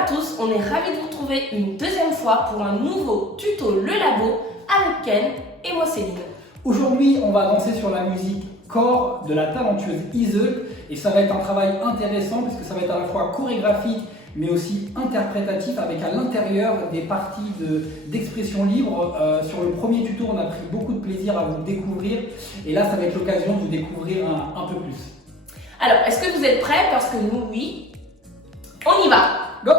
à tous, on est ravis de vous retrouver une deuxième fois pour un nouveau tuto Le Labo avec Ken et moi Céline. Aujourd'hui, on va danser sur la musique Corps de la talentueuse Iseul et ça va être un travail intéressant parce que ça va être à la fois chorégraphique mais aussi interprétatif avec à l'intérieur des parties d'expression libre. Sur le premier tuto, on a pris beaucoup de plaisir à vous découvrir et là, ça va être l'occasion de vous découvrir un peu plus. Alors, est-ce que vous êtes prêts? Parce que nous, oui. On y va! Go!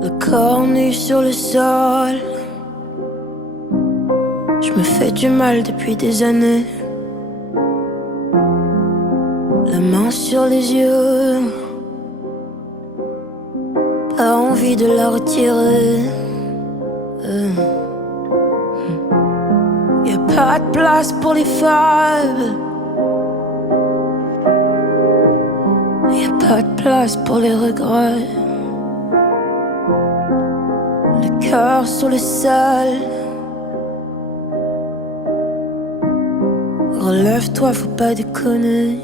Le corps nu sur le sol, je me fais du mal depuis des années. La main sur les yeux, pas envie de la retirer. Y a pas de place pour les fables, y a pas de place pour les regrets. Le cœur sur le sol, relève-toi, faut pas déconner.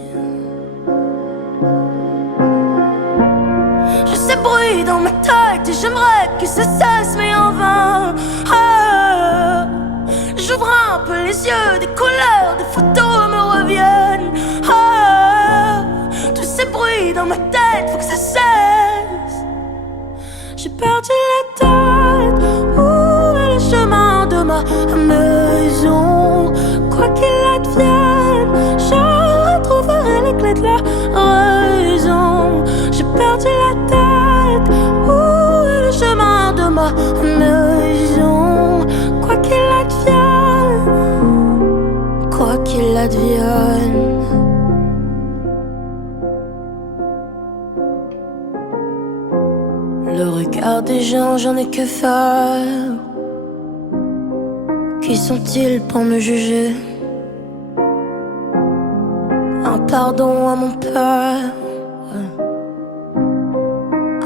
Je sais bruit dans ma tête et j'aimerais que ça cesse mais en vain. J'ouvre un peu les yeux, des couleurs, des photos me reviennent. Tous ces bruits dans ma tête, faut que ça cesse. J'ai perdu la tête, où est le chemin de ma maison? Quoi qu'il advienne, je retrouverai les clés de la raison. J'ai perdu la tête, où est le chemin de ma maison? Quoi qu'il advienne, quoi qu'il advienne. Le regard des gens, j'en ai que faire. Qui sont-ils pour me juger? Un pardon à mon père.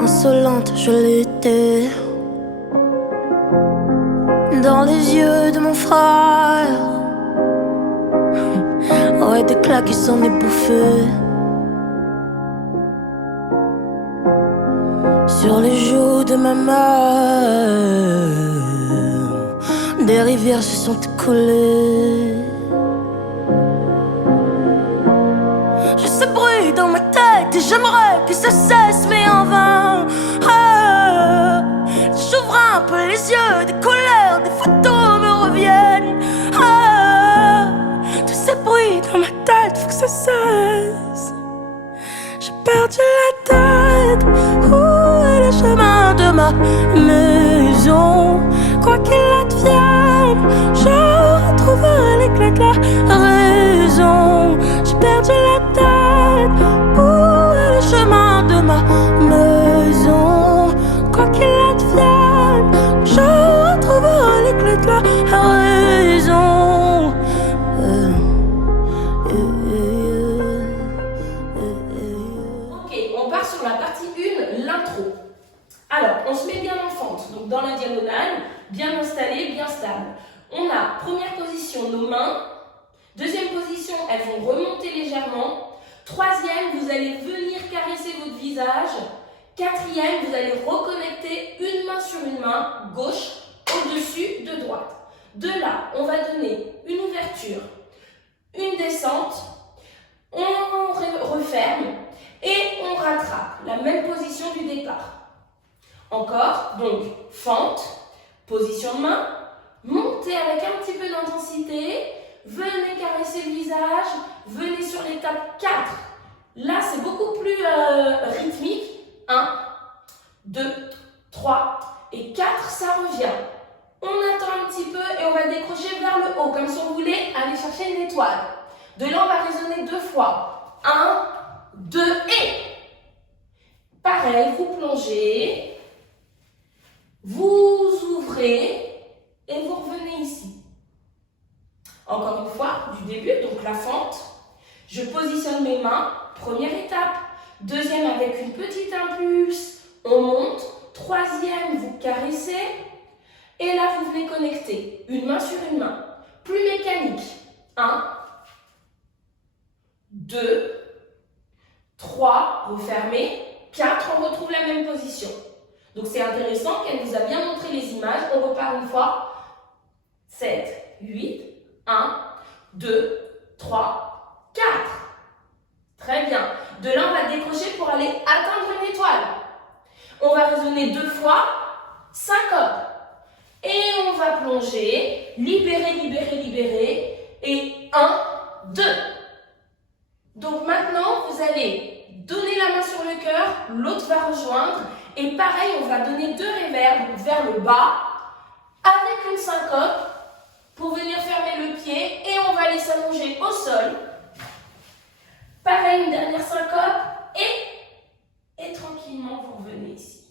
Insolente, je l'étais. Dans les yeux de mon frère. Ouais, des claques qui s'en est bouffé. Sur les joues de ma mère, des rivières se sont écoulées. Je sais bruit dans ma tête et j'aimerais que ça cesse mais en vain. J'ouvre un peu les yeux, des couleurs, des photos me reviennent. Tous ces bruits dans ma tête, faut que ça cesse. J'ai perdu la tête, où est le chemin de ma maison? Quoi qu'il advienne, je retrouverai les clés de la raison. J'ai perdu la tête, où est le chemin de ma maison? Quoi qu'il advienne, je retrouverai les clés de la raison. Ok, on part sur la partie 1, l'intro. Alors, on se met bien en fente, donc dans la diagonale, bien installé, bien stable. On a première position, nos mains. Deuxième position, elles vont remonter légèrement. Troisième, vous allez venir caresser votre visage. Quatrième, vous allez reconnecter une main sur une main, gauche, au-dessus de droite. De là, on va donner une ouverture, une descente, on referme et on rattrape. La même position du départ. Encore, donc, fente, position de main, montez avec un petit peu d'intensité, venez caresser le visage, venez sur l'étape 4. Là, c'est beaucoup plus rythmique. 1, 2, 3 et 4, ça revient. On attend un petit peu et on va décrocher vers le haut, comme si on voulait aller chercher une étoile. De là, on va résonner 2 fois. 1, 2 et... Pareil, vous plongez, vous ouvrez et vous revenez ici. Encore une fois, du début, donc la fente. Je positionne mes mains, première étape. Deuxième, avec une petite impulse, on monte. Troisième, vous caressez. Et là, vous venez connecter une main sur une main. Plus mécanique. 1, 2, 3, refermez. 4, on retrouve la même position. Donc c'est intéressant qu'elle nous a bien montré les images. On repart une fois. 7, 8, 1, 2, 3, 4. Très bien. De là, on va décrocher pour aller atteindre une étoile. On va résonner 2 fois, syncope. Et on va plonger, libérer, libérer, libérer. Et 1, 2. Donc maintenant, vous allez donner la main sur le cœur, l'autre va rejoindre. Et pareil, on va donner 2 réverbes vers le bas, avec une syncope, pour venir fermer le pied. Et on va aller s'allonger au sol. Pareil, une dernière syncope. Et tranquillement, vous revenez ici.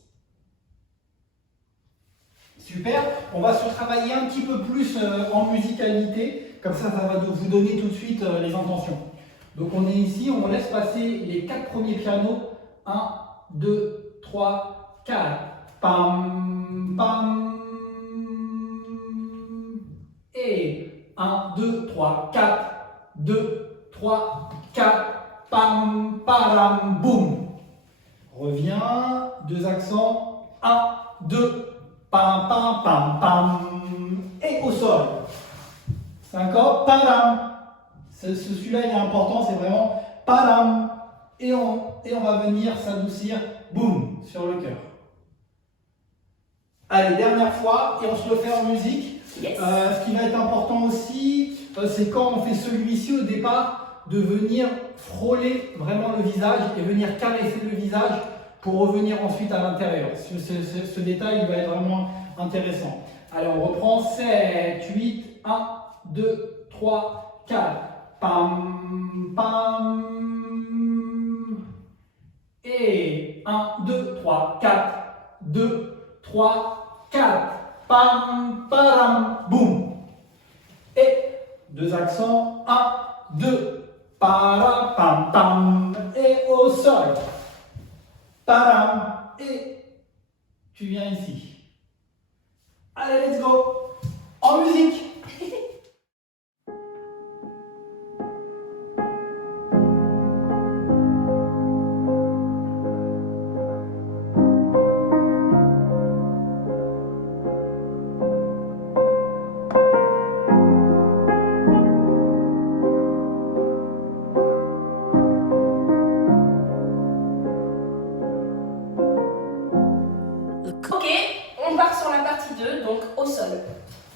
Super, on va se travailler un petit peu plus en musicalité, comme ça va vous donner tout de suite les intentions. Donc on est ici, on laisse passer les 4 premiers pianos, 1, 2, 3, 4, pam, pam, et 1, 2, 3, 4, 2, 3, 4, pam, param, boum. Reviens, 2 accents, 1, 2, pam, pam, pam, pam, et au sol. Syncope, padam. Celui-là il est important, c'est vraiment padam. Et on va venir s'adoucir, boum, sur le cœur. Allez, dernière fois, et on se le fait en musique. Yes. Ce qui va être important aussi, c'est quand on fait celui-ci au départ, de venir frôler vraiment le visage et venir caresser le visage pour revenir ensuite à l'intérieur. Ce détail il va être vraiment intéressant. Allez, on reprend 7, 8, 1, 2, 3, 4. Pam, pam. Et 1, 2, 3, 4. 2, 3, 4. Pam, param, boum. Et 2 accents. 1, 2. Para, pam, pam. Et au sol. Param. Et tu viens ici. Allez, let's go. En musique.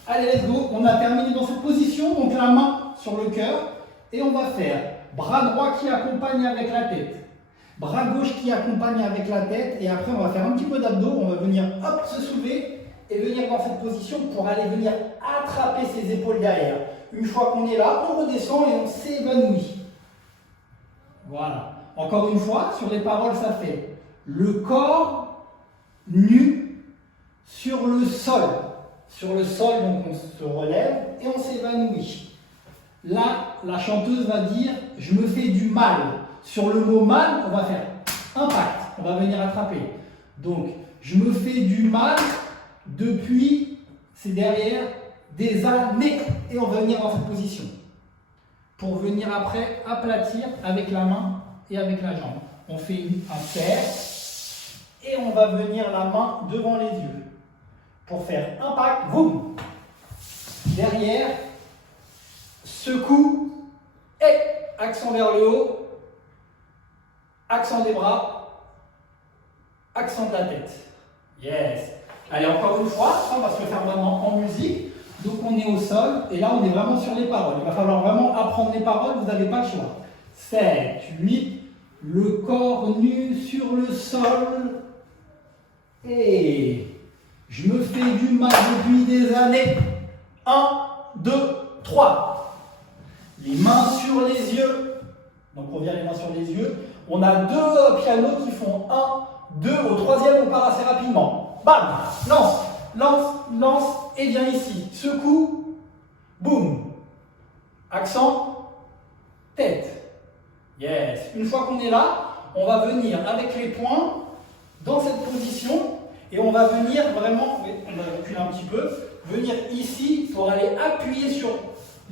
Allez, let's go. On a terminé dans cette position, donc la main sur le cœur. Et on va faire bras droit qui accompagne avec la tête. Bras gauche qui accompagne avec la tête. Et après, on va faire un petit peu d'abdos. On va venir, hop, se soulever et venir dans cette position pour aller venir attraper ses épaules derrière. Une fois qu'on est là, on redescend et on s'évanouit. Voilà. Encore une fois, sur les paroles, ça fait le corps nu sur le sol. Sur le sol, donc on se relève et on s'évanouit. Là, la chanteuse va dire « je me fais du mal ». Sur le mot « mal », on va faire impact, on va venir attraper. Donc, je me fais du mal depuis, c'est derrière, des années. Et on va venir dans cette position. Pour venir après aplatir avec la main et avec la jambe. On fait un cercle et on va venir la main devant les yeux. Pour faire impact, boum. Derrière, secoue et accent vers le haut, accent des bras, accent de la tête. Yes. Allez, encore une fois, ça on va se le faire vraiment en musique. Donc on est au sol et là on est vraiment sur les paroles. Il va falloir vraiment apprendre les paroles, vous n'avez pas le choix. 7, 8, le corps nu sur le sol et je me fais du mal depuis des années. 1, 2, 3. Les mains sur les yeux. Donc on revient les mains sur les yeux. On a 2 pianos qui font 1, 2. Au troisième, on part assez rapidement. Bam. Lance, lance, lance et viens ici. Secoue. Boum. Accent, tête. Yes. Une fois qu'on est là, on va venir avec les poings dans cette position et on va venir vraiment, on va reculer un petit peu, venir ici pour aller appuyer sur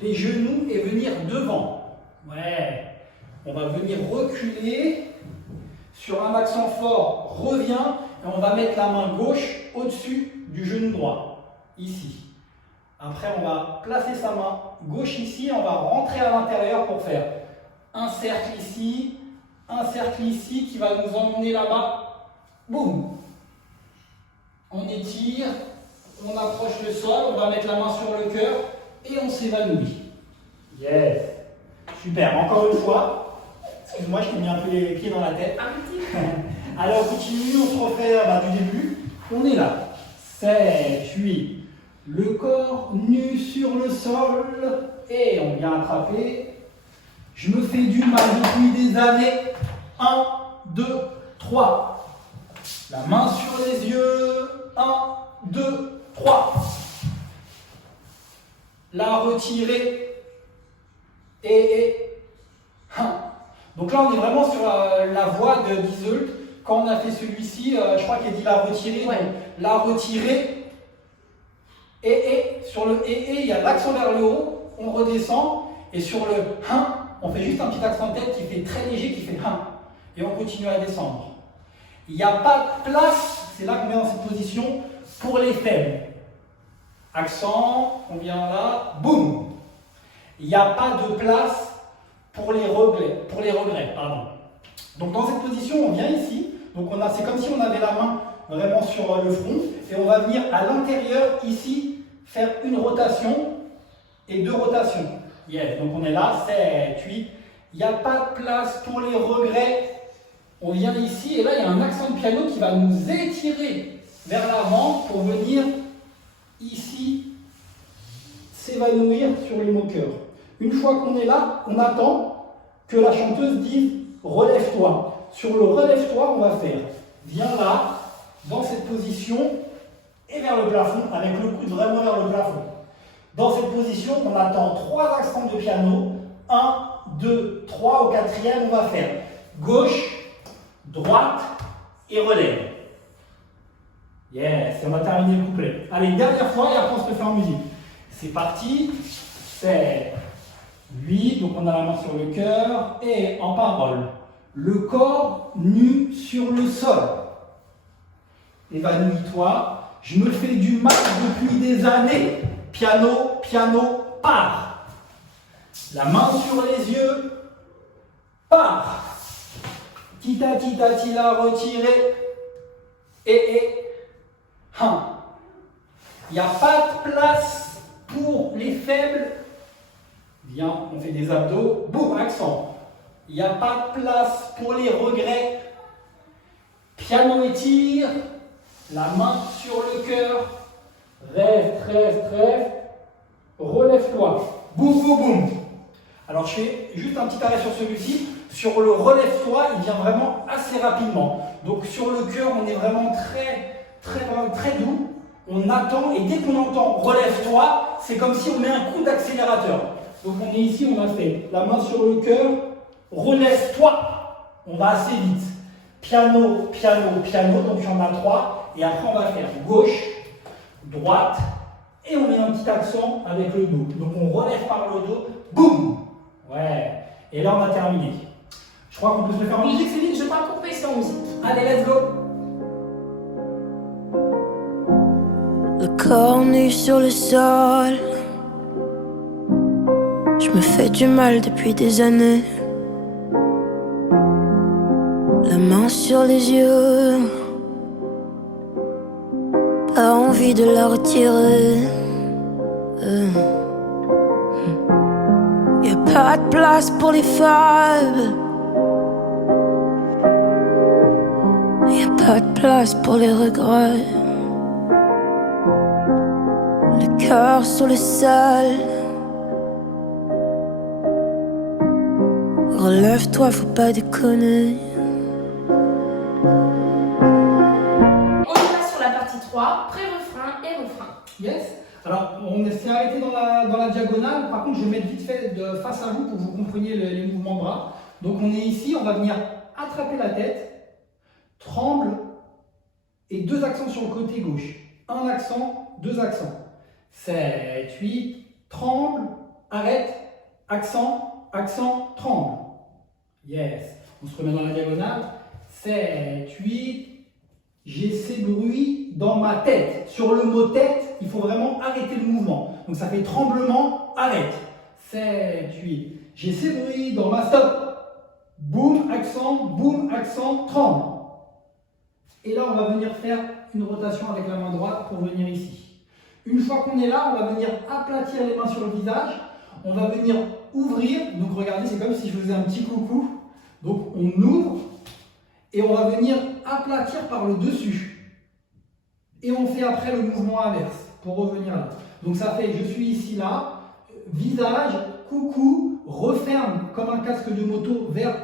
les genoux et venir devant. Ouais. On va venir reculer sur un accent fort, revient et on va mettre la main gauche au-dessus du genou droit, ici. Après, on va placer sa main gauche ici et on va rentrer à l'intérieur pour faire un cercle ici qui va nous emmener là-bas. Boum. On étire, on approche le sol, on va mettre la main sur le cœur et on s'évanouit. Yes. Super. Encore une fois. Excuse-moi, je t'ai mis un peu les pieds dans la tête. Un petit. Alors, on continue, on se refait du début. On est là. 7, 8. Le corps nu sur le sol. Et on vient attraper. Je me fais du mal depuis des années. 1, 2, 3. La main sur les yeux. 1, 2, 3. La retirer. Et 1. Donc là, on est vraiment sur la voix d'Iseult. Quand on a fait celui-ci, je crois qu'il a dit la retirer. Ouais. Donc, la retirer. Et sur le il y a l'accent vers le haut. On redescend. Et sur le on fait juste un petit accent de tête qui fait très léger, qui fait et on continue à descendre. Il n'y a pas de place, c'est là qu'on est dans cette position, pour les faibles. Accent, on vient là, boum. Il n'y a pas de place pour les regrets, pardon. Donc dans cette position, on vient ici, donc c'est comme si on avait la main vraiment sur le front, et on va venir à l'intérieur ici, faire une rotation et 2 rotations. Yes, donc on est là, 7, 8. Il n'y a pas de place pour les regrets. On vient ici et là il y a un accent de piano qui va nous étirer vers l'avant pour venir ici s'évanouir sur le moqueur. Une fois qu'on est là, on attend que la chanteuse dise relève-toi. Sur le relève-toi, on va faire viens là, dans cette position et vers le plafond, avec le coude vraiment vers le plafond. Dans cette position, on attend 3 accents de piano. 1, 2, 3. Au 4e, on va faire gauche, droite et relève. Yes, on va terminer le couplet. Allez, une dernière fois et après on se le fait en musique. C'est parti. 7, 8. Donc on a la main sur le cœur et en parole. Le corps nu sur le sol. Évanouis-toi. Je me fais du mal depuis des années. Piano, piano, part. La main sur les yeux, part. Tita, tita, tila, retiré. Et, Il n'y a pas de place pour les faibles. Viens, on fait des abdos. Boum, accent. Il n'y a pas de place pour les regrets. Piano étire. La main sur le cœur. Rêve, rêve, rêve. Relève-toi. Boum, boum, boum. Alors je fais juste un petit arrêt sur celui-ci. Sur le relève-toi, il vient vraiment assez rapidement. Donc sur le cœur, on est vraiment très doux. On attend et dès qu'on entend relève-toi, c'est comme si on met un coup d'accélérateur. Donc on est ici, on a fait la main sur le cœur. Relève-toi. On va assez vite. Piano, piano, piano. Donc il y en a 3. Et après on va faire gauche, droite, et on met un petit accent avec le dos. Donc on relève par le dos, boum. Ouais. Et là on va terminer. Je crois qu'on peut se le faire en musique, Céline. Je crois qu'on peut essayer en musique. Allez, let's go. Le corps nu sur le sol. Je me fais du mal depuis des années. La main sur les yeux. Pas envie de la retirer. Y'a pas de place pour les faibles. Y'a pas de place pour les regrets. Le cœur sur le sol. Relève-toi, faut pas déconner. On y va sur la partie 3, pré-refrain et refrain. Yes. Alors, on s'est arrêté dans la diagonale. Par contre, je vais mettre vite fait face à vous pour que vous compreniez les mouvements de bras. Donc, on est ici, on va venir attraper la tête, tremble et 2 accents sur le côté gauche. 1 accent, 2 accents. 7, 8, tremble, arrête, accent, accent, tremble. Yes. On se remet dans la diagonale. 7, 8, j'ai ces bruits dans ma tête. Sur le mot tête, il faut vraiment arrêter le mouvement. Donc ça fait tremblement, arrête. 7, 8, j'ai ces bruits dans ma stop. Boum, accent, tremble. Et là, on va venir faire une rotation avec la main droite pour venir ici. Une fois qu'on est là, on va venir aplatir les mains sur le visage. On va venir ouvrir. Donc regardez, c'est comme si je faisais un petit coucou. Donc on ouvre et on va venir aplatir par le dessus. Et on fait après le mouvement inverse pour revenir là. Donc ça fait, je suis ici là, visage, coucou, referme comme un casque de moto vers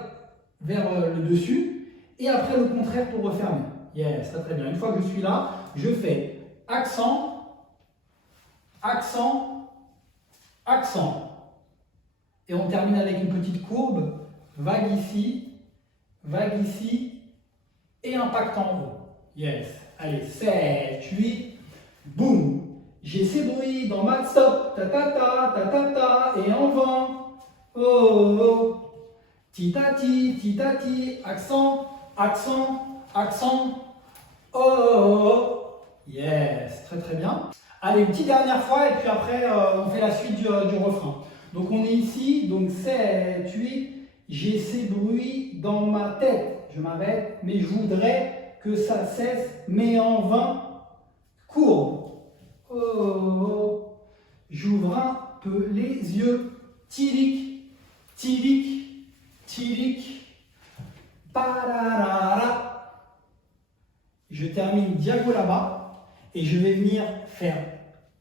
le dessus. Et après le contraire pour refermer. Yes, très bien. Une fois que je suis là, je fais accent, accent, accent. Et on termine avec une petite courbe, vague ici, et impact en haut. Yes. Allez, 7, 8, boum. J'ai ces bruits dans ma stop, ta ta ta, ta ta ta, et en vent. Oh, oh, oh. Ti-ta-ti, accent, accent, accent. Oh, oh, oh. Yes, très bien. Allez, une petite dernière fois, et puis après, on fait la suite du refrain. Donc, on est ici, donc 7, 8, j'ai ces bruits dans ma tête. Je m'arrête, mais je voudrais que ça cesse, mais en vain, courbe. Oh, oh, oh. J'ouvre un peu les yeux. Tilic, tilic, tilic. Pararara. Je termine diago là-bas et je vais venir faire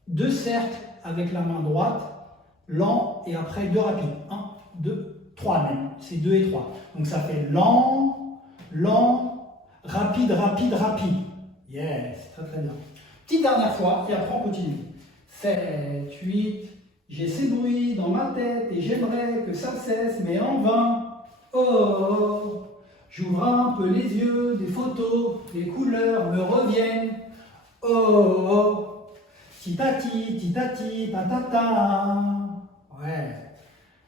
2 cercles avec la main droite, lent et après 2 rapides. 1, 2, 3 même. C'est 2 et 3. Donc ça fait lent, lent, rapide, rapide, rapide. Yes, très bien. Petite dernière fois et après on continue. 7, 8, j'ai ces bruits dans ma tête et j'aimerais que ça cesse, mais en vain. Oh, oh, oh. J'ouvre un peu les yeux, des photos, les couleurs me reviennent. Oh, oh, oh. Titati, patata. Ouais.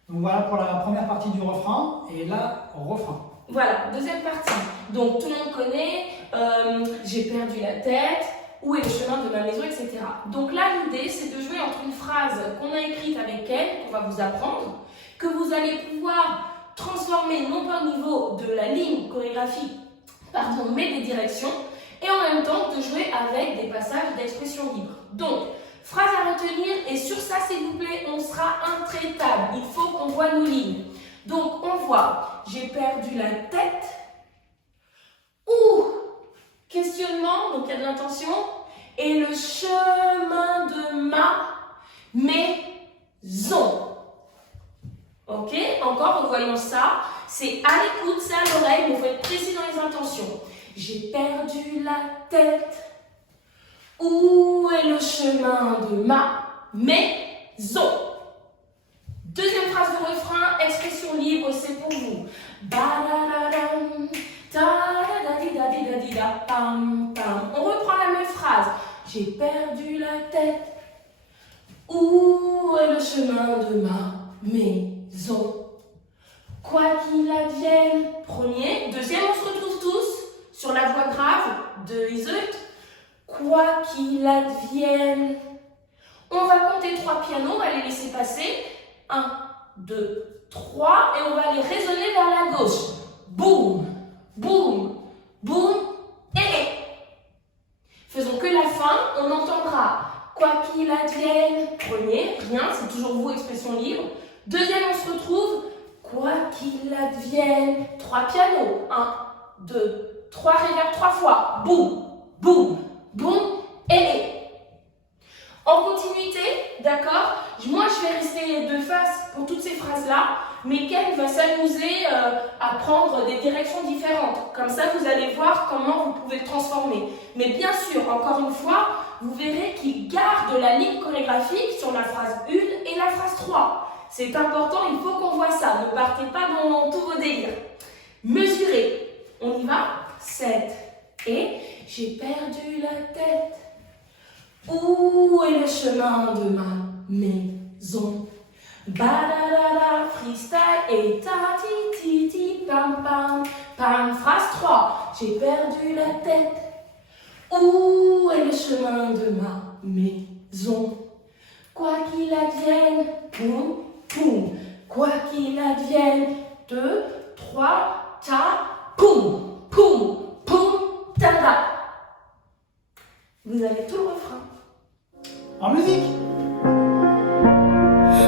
Donc voilà pour la première partie du refrain. Et là, refrain. Voilà, deuxième partie. Donc tout le monde connaît, j'ai perdu la tête, où est le chemin de ma maison, etc. Donc là, l'idée, c'est de jouer entre une phrase qu'on a écrite avec elle, qu'on va vous apprendre, que vous allez pouvoir transformer non pas au niveau de la ligne chorégraphique, mais des directions, et en même temps de jouer avec des passages d'expression libre. Donc, phrase à retenir, et sur ça, s'il vous plaît, on sera intraitable. Il faut qu'on voit nos lignes. Donc, on voit, j'ai perdu la tête, ou, questionnement, donc il y a de l'intention, et le chemin de ma maison. Ok, encore en voyant ça, c'est à l'écoute, c'est à l'oreille, mais il faut être précis dans les intentions. J'ai perdu la tête. Où est le chemin de ma maison? Deuxième phrase de refrain, expression libre, c'est pour vous. Ba-da-da-dam, ta-da-da-di-da-di-da-di-da, pam, pam. On reprend la même phrase. J'ai perdu la tête. Où est le chemin de ma maison? Quoi qu'il advienne, premier. Deuxième, on se retrouve tous sur la voix grave de Iseult. Quoi qu'il advienne. On va compter 3 pianos, on va les laisser passer. 1, 2, 3, et on va les résonner vers la gauche. Boum, boum, boum, et. Faisons que la fin, on entendra quoi qu'il advienne. Premier, rien, c'est toujours vous, expression libre. Deuxième, on se retrouve. Quoi qu'il advienne. 3 pianos. 1, 2, 3, reverb 3 fois. Boum, boum, boum, et. En continuité, d'accord? Moi, je vais rester de face pour toutes ces phrases-là. mais Ken va s'amuser à prendre des directions différentes. Comme ça, vous allez voir comment vous pouvez le transformer. Mais bien sûr, encore une fois, vous verrez qu'il garde la ligne chorégraphique sur la phrase 1 et la phrase 3. C'est important, il faut qu'on voit ça. Ne partez pas dans tous vos délires. Mesurez. On y va? 7. Et j'ai perdu la tête. Où est le chemin de ma maison? Badadada, freestyle et ta-ti-ti-ti, pam pam, pam. Phrase 3. J'ai perdu la tête. Où est le chemin de ma maison? Quoi qu'il advienne, poum, poum. Quoi qu'il advienne, 2, 3, ta, poum, poum, poum, tada. Vous avez tout le refrain. En musique.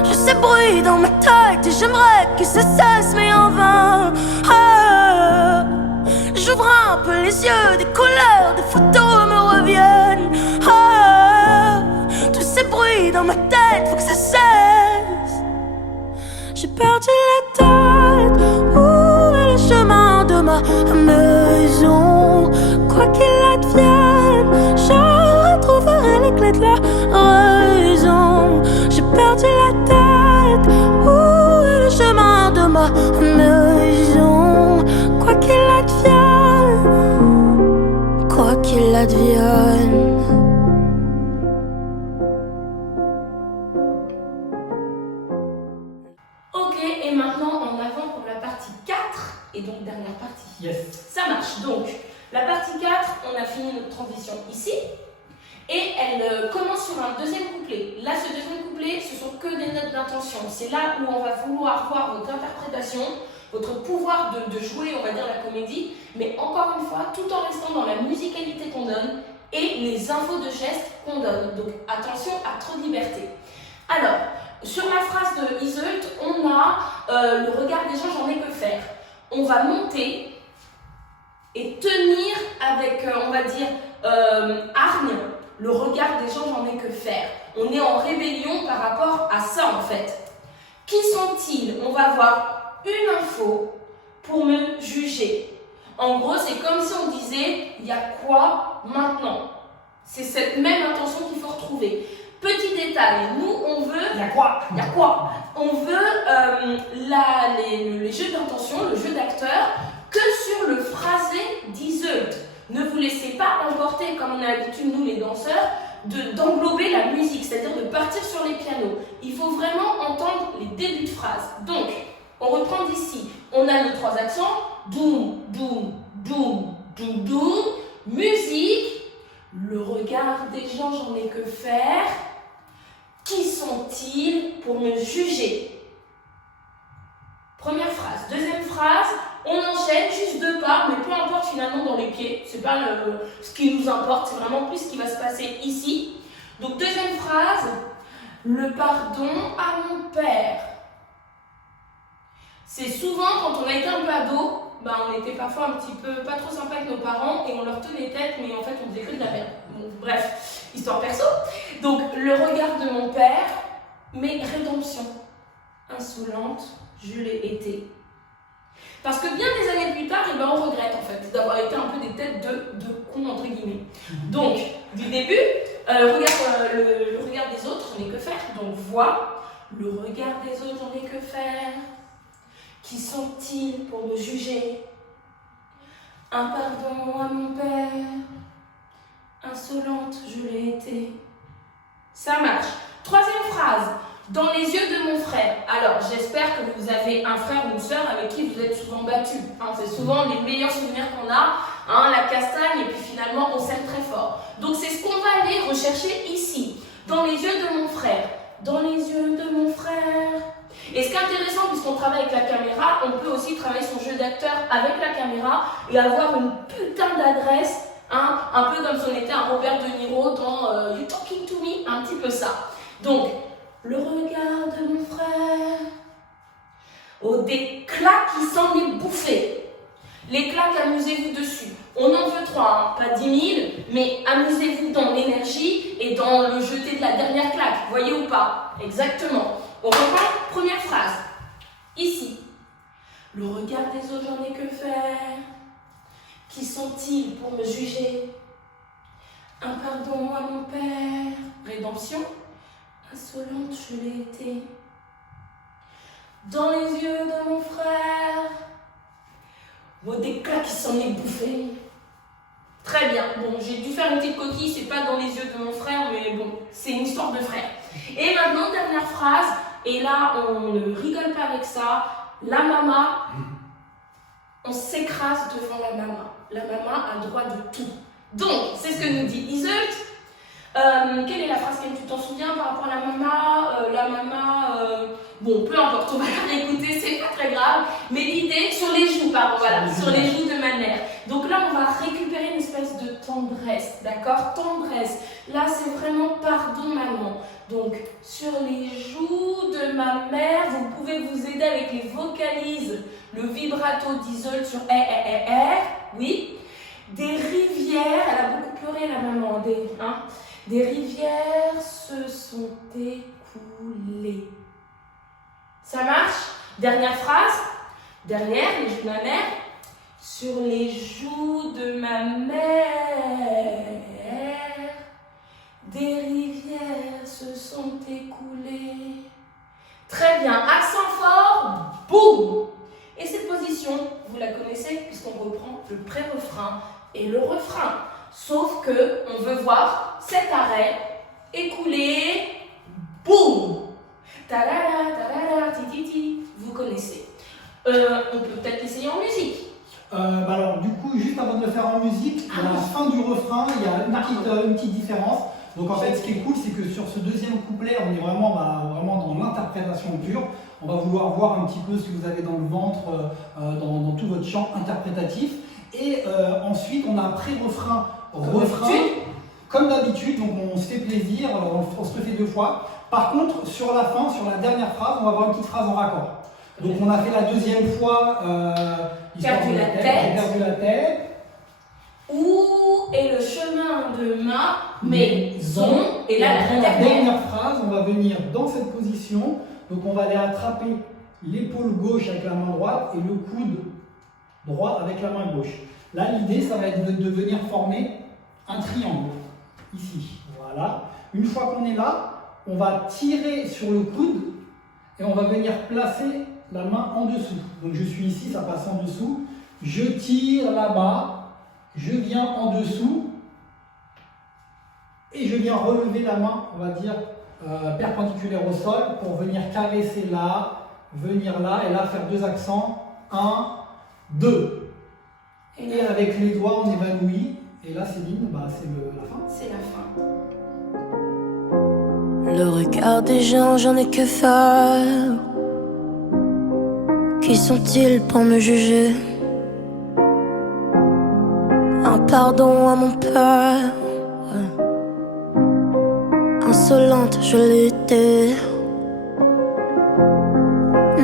Je sais bruit dans ma tête et j'aimerais que ça cesse mais en vain. Ah, j'ouvre un peu les yeux, des couleurs, des photos me reviennent. Ah, tous ces bruits dans ma tête, faut que ça cesse. J'ai perdu la tête. Où est le chemin de ma maison? Quoi qu'il advienne, je retrouverai les clés de la raison. J'ai perdu la tête. Où est le chemin de ma maison? Quoi qu'il advienne, quoi qu'il advienne. Ok, et maintenant en avant pour la partie 4 et donc dernière partie. Yes. Ça marche. Donc, la partie 4, on a fini notre transition ici. Et elle commence sur un deuxième couplet. Là, ce deuxième couplet, ce sont que des notes d'intention. C'est là où on va vouloir voir votre interprétation, votre pouvoir de jouer, on va dire, la comédie. Mais encore une fois, tout en restant dans la musicalité qu'on donne et les infos de gestes qu'on donne. Donc, attention à trop de liberté. Alors, sur la phrase de Iseult, on a le regard des gens, j'en ai que faire. On va monter et tenir avec, on va dire, hargne, le regard des gens, j'en ai que faire. On est en rébellion par rapport à ça, en fait. Qui sont-ils? On va voir une info pour me juger. En gros, c'est comme si on disait, il y a quoi maintenant? C'est cette même intention qu'il faut retrouver. Petit détail, nous, on veut... Il y a quoi? Il y a quoi? On veut les jeux d'intention, le jeu d'acteur, que sur le phrasé d'Iseult. Ne vous laissez pas emporter, comme on a l'habitude, nous les danseurs, d'englober la musique, c'est-à-dire de partir sur les pianos. Il faut vraiment entendre les débuts de phrase. Donc, on reprend d'ici. On a nos 3 accents. Doum, doum, doum, doum, doum. Musique. Le regard des gens, j'en ai que faire. Qui sont-ils pour me juger? Première phrase. Deuxième phrase, on enchaîne juste 2 pas, mais peu importe finalement dans les pieds. C'est pas ce qui nous importe, c'est vraiment plus ce qui va se passer ici. Donc deuxième phrase, le pardon à mon père. C'est souvent quand on a été un peu ado, on était parfois un petit peu pas trop sympa avec nos parents et on leur tenait tête, mais en fait on faisait que de la merde. Bon, bref, histoire perso. Donc le regard de mon père, mais rédemption. Insolente, je l'ai été. Parce que bien des années plus tard, on regrette en fait d'avoir été un peu des têtes de cons entre guillemets. Donc, du début, le regard des autres, j'en ai que faire. Donc, voix, le regard des autres, j'en ai que faire. Qui sont-ils pour me juger? Un pardon à mon père, insolente, je l'ai été. Ça marche. Troisième phrase. Dans les yeux de mon frère. Alors, j'espère que vous avez un frère ou une sœur avec qui vous êtes souvent battus. C'est souvent les meilleurs souvenirs qu'on a, la castagne, et puis finalement, on s'aime très fort. Donc, c'est ce qu'on va aller rechercher ici. Dans les yeux de mon frère. Dans les yeux de mon frère. Et ce qui est intéressant, puisqu'on travaille avec la caméra, on peut aussi travailler son jeu d'acteur avec la caméra et avoir une putain d'adresse, un peu comme si on était un Robert De Niro dans You Talking to Me, un petit peu ça. Donc, le regard de mon frère. Oh, des claques qui s'en est bouffé. Les claques, amusez-vous dessus. On en veut 3, pas 10 000, mais amusez-vous dans l'énergie et dans le jeter de la dernière claque. Voyez ou pas? Exactement. On reprend, première phrase. Ici. Le regard des autres, j'en ai que faire. Qui sont-ils pour me juger? Un pardon à mon père. Rédemption, insolente je l'ai été. Dans les yeux de mon frère, vos déclats qui s'en est bouffé. Très bien, bon, j'ai dû faire une petite coquille, c'est pas dans les yeux de mon frère, mais bon, c'est une histoire de frère. Et maintenant, dernière phrase, et là, on ne rigole pas avec ça. La maman, on s'écrase devant la maman. La maman a le droit de tout. Donc, c'est ce que nous dit Iseult. Quelle est la phrase que tu t'en souviens par rapport à la maman? Bon, peu importe, on va la réécouter, c'est pas très grave. Mais l'idée, sur les joues, pardon, voilà, sur les joues de ma mère. Donc là, on va récupérer une espèce de tendresse, d'accord? Tendresse. Là, c'est vraiment pardon, maman. Donc, sur les joues de ma mère, vous pouvez vous aider avec les vocalises, le vibrato d'Iseult sur oui. Des rivières, elle a beaucoup pleuré la maman, des rivières se sont écoulées. Ça marche? Dernière phrase, les joues de ma mère. Sur les joues de ma mère, des rivières se sont écoulées. Très bien, accent fort, boum! Et cette position, vous la connaissez puisqu'on reprend le pré-refrain et le refrain. Sauf que on veut voir cet arrêt écoulé, boum! Tarara, tarara, ti. Vous connaissez. On peut peut-être l'essayer en musique. Alors du coup, juste avant de le faire en musique, à la fin du refrain, il y a une petite différence. Donc en fait, ce qui est cool, c'est que sur ce deuxième couplet, on est vraiment dans l'interprétation pure. On va vouloir voir un petit peu ce que vous avez dans le ventre, dans tout votre chant interprétatif. Et ensuite, on a un pré-refrain, refrain, comme d'habitude. Donc on se fait plaisir, on se refait 2 fois. Par contre, sur la fin, sur la dernière phrase, on va avoir une petite phrase en raccord. Donc on a fait la deuxième fois, perdu la tête. Où est le chemin de ma maison? Et là, la dernière phrase, on va venir dans cette position. Donc on va aller attraper l'épaule gauche avec la main droite et le coude droit avec la main gauche. Là, l'idée, ça va être de venir former un triangle, ici. Voilà. Une fois qu'on est là, on va tirer sur le coude et on va venir placer la main en dessous. Donc je suis ici, ça passe en dessous. Je tire là-bas. Je viens en dessous et je viens relever la main, on va dire, perpendiculaire au sol pour venir caresser là, venir là et là faire 2 accents. 1, 2. Et avec les doigts, on évanouit. Et là, Céline, c'est la fin. C'est la fin. Le regard des gens, j'en ai que faire. Qui sont-ils pour me juger? Un pardon à mon père. Insolente, je l'étais.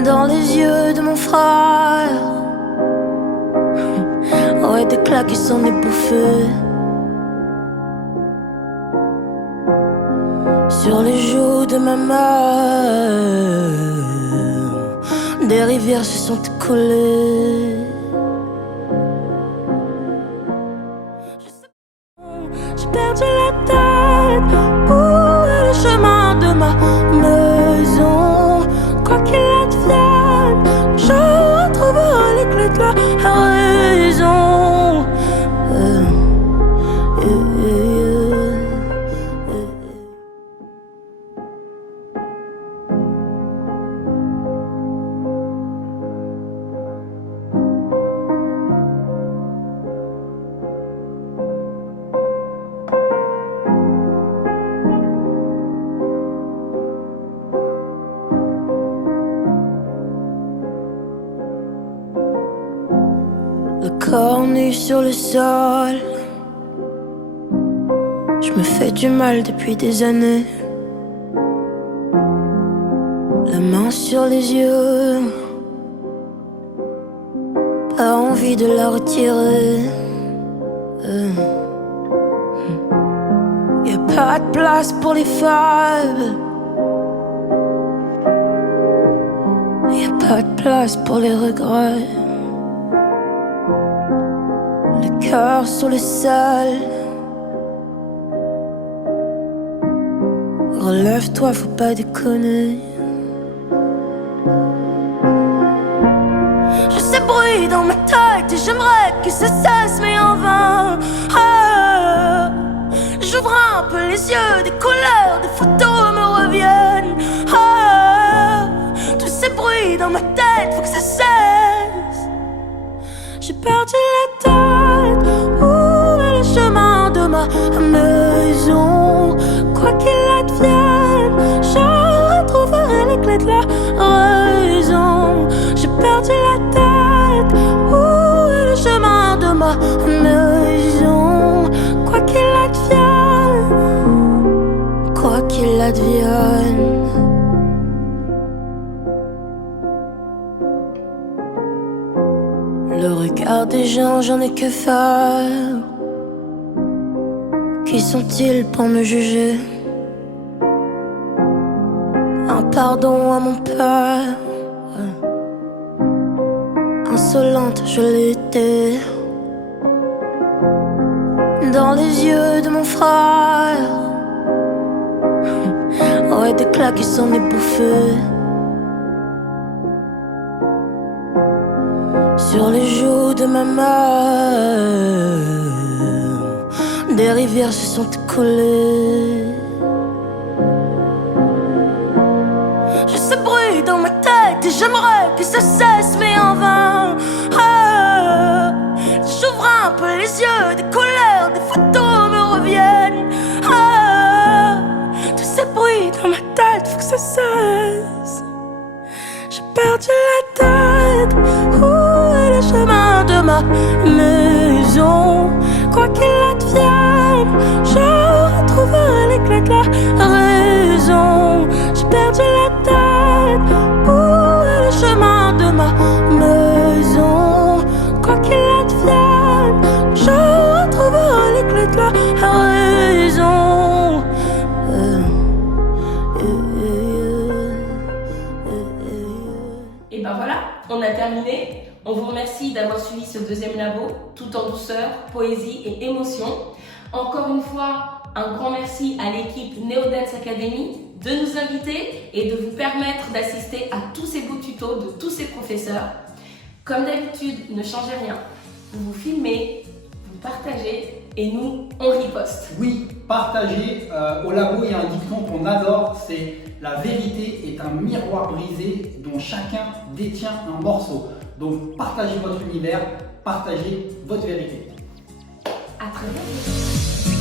Dans les yeux de mon frère. Ouais, des claques qui s'en est bouffé. Sur les joues de ma mère, des rivières se sont écoulées. J'ai perdu la tête. Où est le chemin de ma maison? Quoi qu'il advienne, je retrouverai les clés de la raison. Le corps nu sur le sol, je me fais du mal depuis des années. La main sur les yeux, pas envie de la retirer. Y'a pas de place pour les fables. Y'a pas Pas de place pour les regrets. Le cœur sur le sol. Relève-toi, faut pas déconner. Je sais bruit dans ma tête et j'aimerais que ça cesse, mais en vain. Ah, j'ouvre un peu les yeux, des couleurs, des photos me reviennent. Ah, tous ces bruits dans ma tête, faut que ça cesse. J'ai perdu la tête. Où est le chemin de ma maison? Quoi qu'il advienne, je retrouverai les clés de la raison. J'ai perdu la tête. Où est le chemin de ma maison? Quoi qu'il advienne, quoi qu'il advienne. Le regard des gens, j'en ai que faire. Qui sont-ils pour me juger? Un pardon à mon père. Insolente, je l'étais. Dans les yeux de mon frère. Ouais, des claques qui s'en est bouffé. Sur les joues de ma mère, des rivières se sont écoulées. Je sais bruit dans ma tête et j'aimerais que ça cesse, mais en vain. Ah, j'ouvre un peu les yeux, des couleurs, des photos me reviennent. Ah, tous ces bruits dans ma tête, faut que ça cesse. J'ai perdu la tête. Où est le chemin de ma maison? Quoi qu'il advienne, je retrouverai les clés de la raison. J'ai perdu la tête. Où est le chemin de ma maison? Quoi qu'il advienne, je retrouverai les clés de la raison. Et ben voilà, on a terminé. On vous remercie d'avoir suivi ce deuxième labo, tout en douceur, poésie et émotion. Encore une fois, un grand merci à l'équipe Neodance Academy de nous inviter et de vous permettre d'assister à tous ces beaux tutos de tous ces professeurs. Comme d'habitude, ne changez rien. Vous vous filmez, vous partagez et nous, on riposte. Oui, partagez. Au labo, il y a un dicton qu'on adore, c'est « La vérité est un miroir brisé dont chacun détient un morceau ». Donc partagez votre univers, partagez votre vérité. À très bientôt.